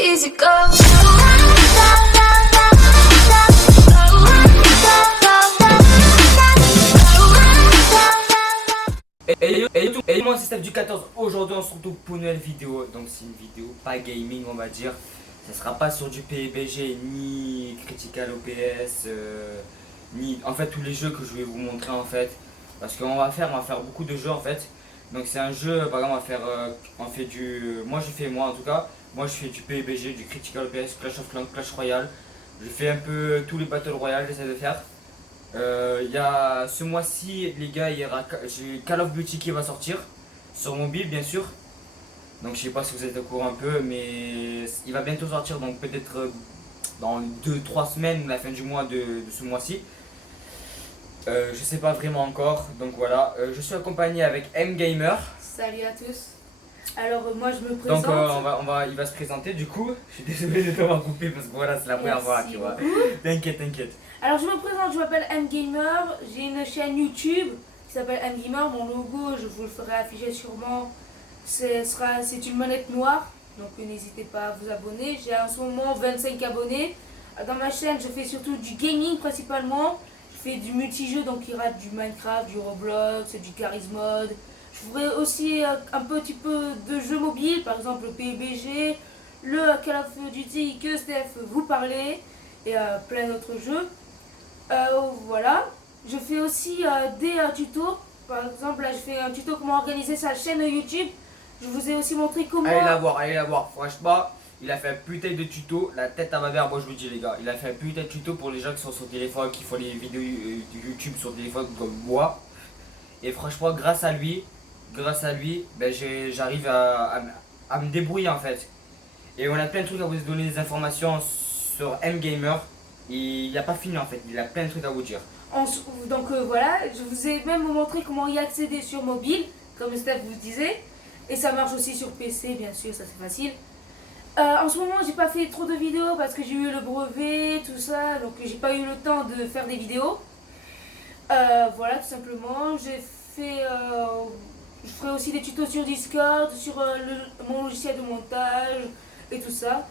easy go. Et moi c'est Steph du 14. Aujourd'hui on se retrouve pour une nouvelle vidéo. Donc c'est une vidéo pas gaming on va dire. Ça sera pas sur du PUBG ni Critical OPS ni en fait tous les jeux que je vais vous montrer en fait. Parce qu'on va faire beaucoup de jeux en fait. Donc c'est un jeu par exemple on fait du. Moi je fais moi en tout cas. Moi je fais du PUBG, du Critical OPS, Clash of Clans, Clash Royale. Je fais un peu tous les Battle Royale, j'essaie de faire. Il y a ce mois-ci les gars, j'ai Call of Duty qui va sortir sur mobile bien sûr. Donc je sais pas si vous êtes au courant un peu mais il va bientôt sortir donc peut-être dans 2-3 semaines, la fin du mois de ce mois-ci. Je sais pas vraiment encore donc voilà. Je suis accompagné avec M-Gamer. Salut à tous. Alors moi je me présente. Donc il va se présenter du coup. Je suis désolé de t'avoir coupé parce que voilà c'est la première fois tu vois. T'inquiète. Alors je me présente, je m'appelle M-Gamer, j'ai une chaîne YouTube qui s'appelle M-Gamer, mon logo je vous le ferai afficher sûrement, c'est une manette noire, donc n'hésitez pas à vous abonner, j'ai en ce moment 25 abonnés. Dans ma chaîne je fais surtout du gaming principalement, je fais du multijeu donc il y aura du Minecraft, du Roblox, du Charisme Mode. Je ferai aussi un petit peu de jeux mobiles, par exemple le PUBG, le Call of Duty que Steph vous parlait et plein d'autres jeux. Voilà, je fais aussi des tutos. Par exemple, là je fais un tuto comment organiser sa chaîne YouTube. Je vous ai aussi montré comment. Allez la voir. Franchement, il a fait un putain de tuto. La tête à ma mère, moi je vous le dis les gars. Il a fait un putain de tuto pour les gens qui sont sur téléphone, qui font les vidéos YouTube sur téléphone comme moi. Et franchement, grâce à lui, ben, j'arrive à me débrouiller en fait. Et on a plein de trucs à vous donner des informations sur M-Gamer. Il n'a pas fini en fait, il a plein de trucs à vous dire. Donc voilà, je vous ai même montré comment y accéder sur mobile, comme Steph vous disait. Et ça marche aussi sur PC, bien sûr, ça c'est facile. En ce moment, j'ai pas fait trop de vidéos parce que j'ai eu le brevet, tout ça, donc j'ai pas eu le temps de faire des vidéos. Voilà, tout simplement. Je ferai aussi des tutos sur Discord, sur mon logiciel de montage et tout ça.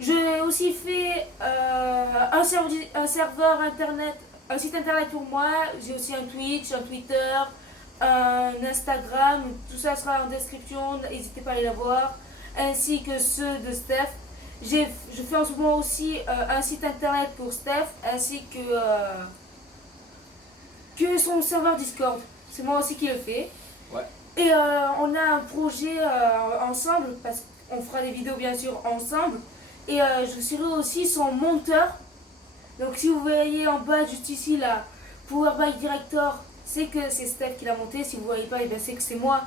J'ai aussi fait un serveur internet, un site internet pour moi. J'ai aussi un Twitch, un Twitter, un Instagram. Tout ça sera en description, n'hésitez pas à aller la voir. Ainsi que ceux de Steph. Je fais en ce moment aussi un site internet pour Steph, ainsi que son serveur Discord. C'est moi aussi qui le fais. Ouais. Et on a un projet ensemble, parce qu'on fera des vidéos bien sûr ensemble. Et je serai aussi son monteur. Donc si vous voyez en bas juste ici là, Power by Director, c'est que c'est Steph qui l'a monté. Si vous ne voyez pas, eh c'est que c'est moi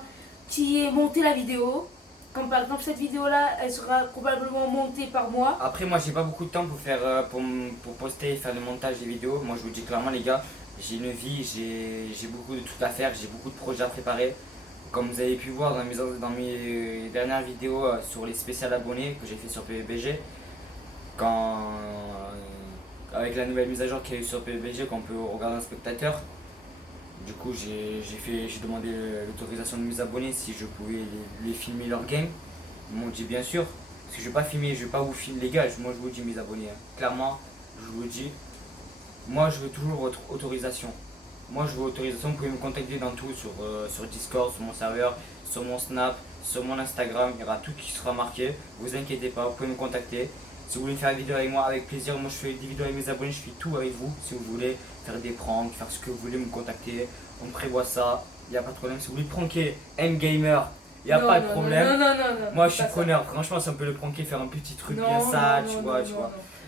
qui ai monté la vidéo. Comme par exemple cette vidéo là, elle sera probablement montée par moi. Après moi j'ai pas beaucoup de temps pour faire pour poster et faire le montage des vidéos. Moi je vous dis clairement les gars, j'ai une vie, j'ai beaucoup de trucs à faire, j'ai beaucoup de projets à préparer. Comme vous avez pu voir dans mes dernières vidéos sur les spéciales abonnés que j'ai fait sur PUBG, avec la nouvelle mise à jour qu'il y a eu sur PUBG qu'on peut regarder un spectateur, du coup j'ai demandé l'autorisation de mes abonnés si je pouvais les filmer leur game. Ils m'ont dit bien sûr, parce que je vais pas filmer, je vais pas vous filmer les gars, moi je vous dis mes abonnés, hein. Clairement je vous le dis, moi je veux toujours votre autorisation. Moi je veux autorisation, vous pouvez me contacter dans tout sur Discord, sur mon serveur, sur mon Snap, sur mon Instagram, il y aura tout qui sera marqué, vous inquiétez pas, vous pouvez me contacter. Si vous voulez faire une vidéo avec moi, avec plaisir, moi je fais des vidéos avec mes abonnés, je fais tout avec vous. Si vous voulez faire des pranks, faire ce que vous voulez, me contacter, on prévoit ça, il n'y a pas de problème. Si vous voulez pranker M-Gamer, il n'y a pas de problème. Non. Moi je suis preneur, franchement si on peut le pranker, faire un petit truc bien sale, tu vois.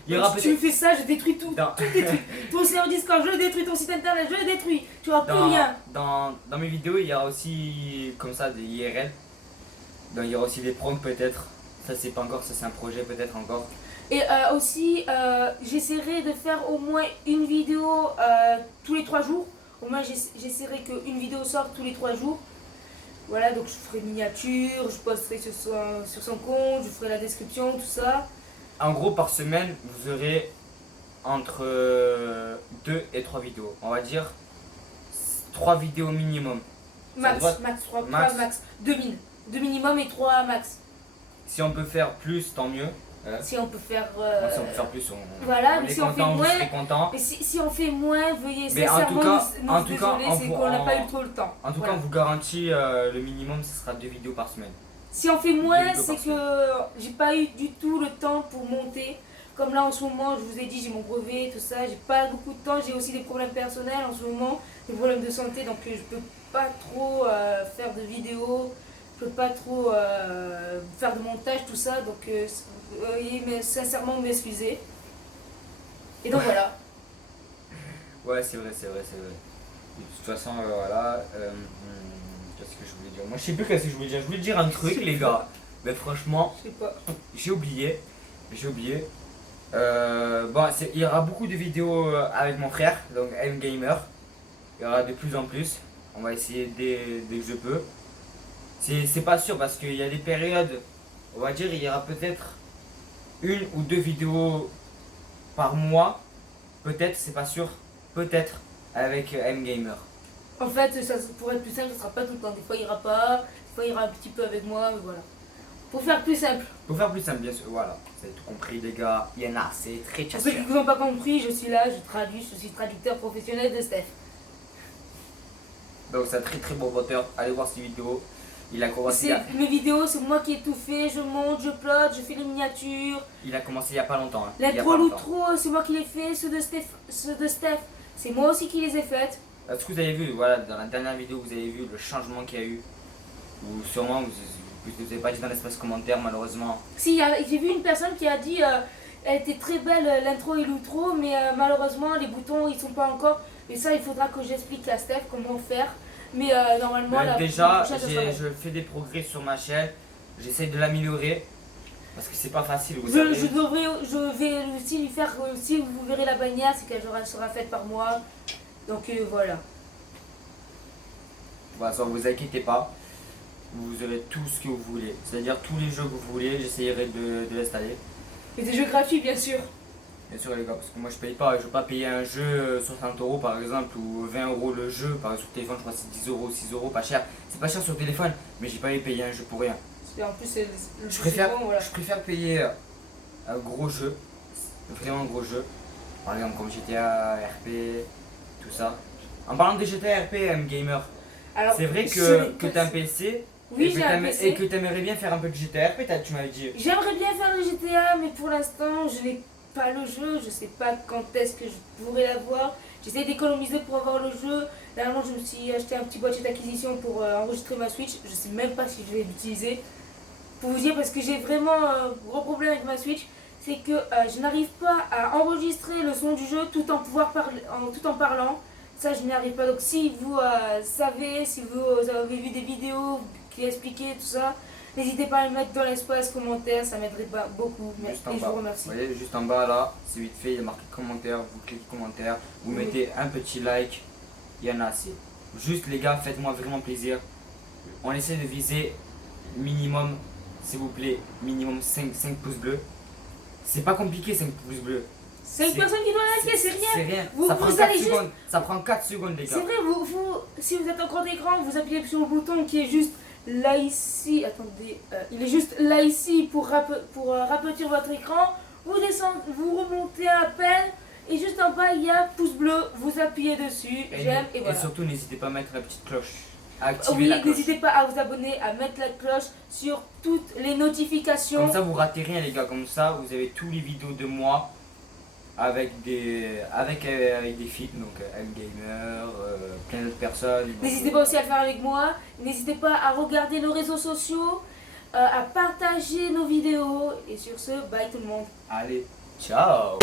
Il y aura si tu me fais ça, je détruis tout. Tout détruit. Ton serveur Discord, je le détruis. Ton site internet, je le détruis. Tu n'auras plus rien. Dans mes vidéos, il y aura aussi comme ça des IRL. Donc il y aura aussi des pranks peut-être. Ça c'est pas encore, ça c'est un projet peut-être encore. Et aussi, j'essaierai de faire au moins une vidéo tous les 3 jours. Au moins, j'essaierai qu'une vidéo sorte tous les 3 jours. Voilà, donc je ferai une miniature, je posterai sur son compte, je ferai la description, tout ça. En gros, par semaine, vous aurez entre 2 et 3 vidéos. On va dire 3 vidéos minimum. Max. 2 minimum et 3 max. Si on peut faire plus, tant mieux. Si on peut faire. Si on peut faire plus, Voilà, on mais est si on fait content, vous moins. serez content. Mais si on fait moins, veuillez Mais en tout sincèrement cas- nous en tout cas, désoler, c'est qu'on n'a pas eu trop le temps. En tout cas, Voilà. on vous garantit le minimum, ce sera 2 vidéos par semaine. Si on fait moins, vidéos c'est par que j'ai pas eu du tout le temps pour monter. Comme là en ce moment, je vous ai dit, j'ai mon brevet, tout ça, j'ai pas beaucoup de temps, j'ai aussi des problèmes personnels en ce moment, des problèmes de santé, donc je peux pas trop faire de vidéos, je peux pas trop faire de montage, tout ça, donc veuillez sincèrement m'excuser. Et donc voilà. Ouais, c'est vrai. De toute façon, voilà. Qu'est-ce que je voulais dire? Moi, je sais plus qu'est-ce que je voulais dire. Je voulais dire un truc, les gars. Mais franchement, Je sais pas. j'ai oublié. Bon, il y aura beaucoup de vidéos avec mon frère, donc M-Gamer. Il y aura de plus en plus. On va essayer dès que je peux. C'est pas sûr parce qu'il y a des périodes, on va dire, il y aura peut-être 1 ou 2 vidéos par mois. Peut-être, c'est pas sûr. Peut-être avec M-Gamer. En fait, ça pourrait être plus simple, ça sera pas tout le temps. Des fois, il ira pas, des fois, il ira un petit peu avec moi, mais voilà. Pour faire plus simple. Pour faire plus simple, bien sûr, voilà. Vous avez tout compris, les gars. Il y en a, c'est très Pour ceux qui tchatcher. vous ont pas compris, je suis là, je traduis, je suis traducteur professionnel de Steph. Donc, c'est un très bon moteur. Allez voir ces vidéos. Il a commencé, Mes vidéos, c'est moi qui ai tout fait, je monte, je plotte, je fais les miniatures. il a commencé il y a pas longtemps. Hein. Il y a L'intro, pas longtemps. l'outro, c'est moi qui les fais, ceux de Steph, c'est moi aussi qui les ai faites. Est-ce que vous avez vu, voilà, dans la dernière vidéo, vous avez vu le changement qu'il y a eu. Ou sûrement, vous n'avez pas dit dans l'espace commentaire, malheureusement. Si, j'ai vu une personne qui a dit, elle était très belle l'intro et l'outro, mais malheureusement les boutons ils sont pas encore. Et ça, il faudra que j'explique à Steph comment faire. Mais normalement, Déjà, la prochaine, ça sera bon. je fais des progrès sur ma chaîne. J'essaie de l'améliorer. Parce que c'est pas facile, vous Je savez. je vais aussi lui faire, si vous verrez la bannière, c'est qu'elle sera faite par moi. Donc voilà. Voilà, ça, vous inquiétez pas. Vous aurez tout ce que vous voulez. C'est-à-dire tous les jeux que vous voulez, j'essayerai de l'installer. Et des jeux gratuits, bien sûr. Bien sûr, les gars, parce que moi je paye pas. Je veux pas payer un jeu 60 € par exemple, ou 20 € le jeu. Par exemple, sur téléphone, je crois que c'est 10 €, 6 €, pas cher. C'est pas cher sur téléphone, mais j'ai pas envie de payer un jeu pour rien. Et en plus, c'est le Je jeu préfère, suivant, voilà. je préfère payer un gros jeu, vraiment un gros jeu, par exemple comme GTA, RP, tout ça. En parlant de GTA, RP, M-Gamer, Alors, c'est vrai je- que tu as un PC, Oui, et que j'ai un et PC. que tu aimerais bien faire un peu de GTA, RP, tu m'avais dit. J'aimerais bien faire le GTA, mais pour l'instant, je n'ai pas le jeu. Je sais pas quand est-ce que je pourrais l'avoir. J'essaie d'économiser pour avoir le jeu. Dernièrement, je me suis acheté un petit boîtier d'acquisition pour enregistrer ma Switch. Je sais même pas si je vais l'utiliser. Pour vous dire, parce que j'ai vraiment un gros problème avec ma Switch, c'est que je n'arrive pas à enregistrer le son du jeu tout en parlant. Ça, je n'y arrive pas. Donc, si vous savez, si vous avez vu des vidéos qui expliquaient tout ça, n'hésitez pas à le mettre dans l'espace commentaire, ça m'aiderait pas beaucoup. Juste en Et je bas. vous remercie. Vous voyez, juste en bas là, c'est vite fait, il y a marqué commentaire, vous cliquez commentaire, vous Oui. mettez un petit like, il y en a assez. Juste les gars, faites-moi vraiment plaisir. On essaie de viser minimum, s'il vous plaît, minimum 5 pouces bleus. C'est pas compliqué 5 pouces bleus. 5 C'est- personnes qui doivent liker, c'est rien. C'est rien. Vous- ça prend vous 4 allez juste- secondes. Ça prend 4 secondes les C'est gars. vrai, si vous êtes en grand écran, vous appuyez sur le bouton qui est juste là ici. Attendez, il est juste là ici pour rapetir votre écran. Vous descendez, vous remontez à peine. Et juste en bas, il y a pouce bleu. Vous appuyez dessus, j'aime et voilà. surtout, n'hésitez pas à mettre la petite cloche. À activer Oui, la cloche. n'hésitez pas à vous abonner, à mettre la cloche sur toutes les notifications. Comme ça, vous ratez rien les gars. Comme ça, vous avez tous les vidéos de moi avec des filles, donc M-Gamer, plein d'autres personnes. Donc, N'hésitez pas aussi à le faire avec moi. N'hésitez pas à regarder nos réseaux sociaux, à partager nos vidéos. Et sur ce, bye tout le monde. Allez, ciao.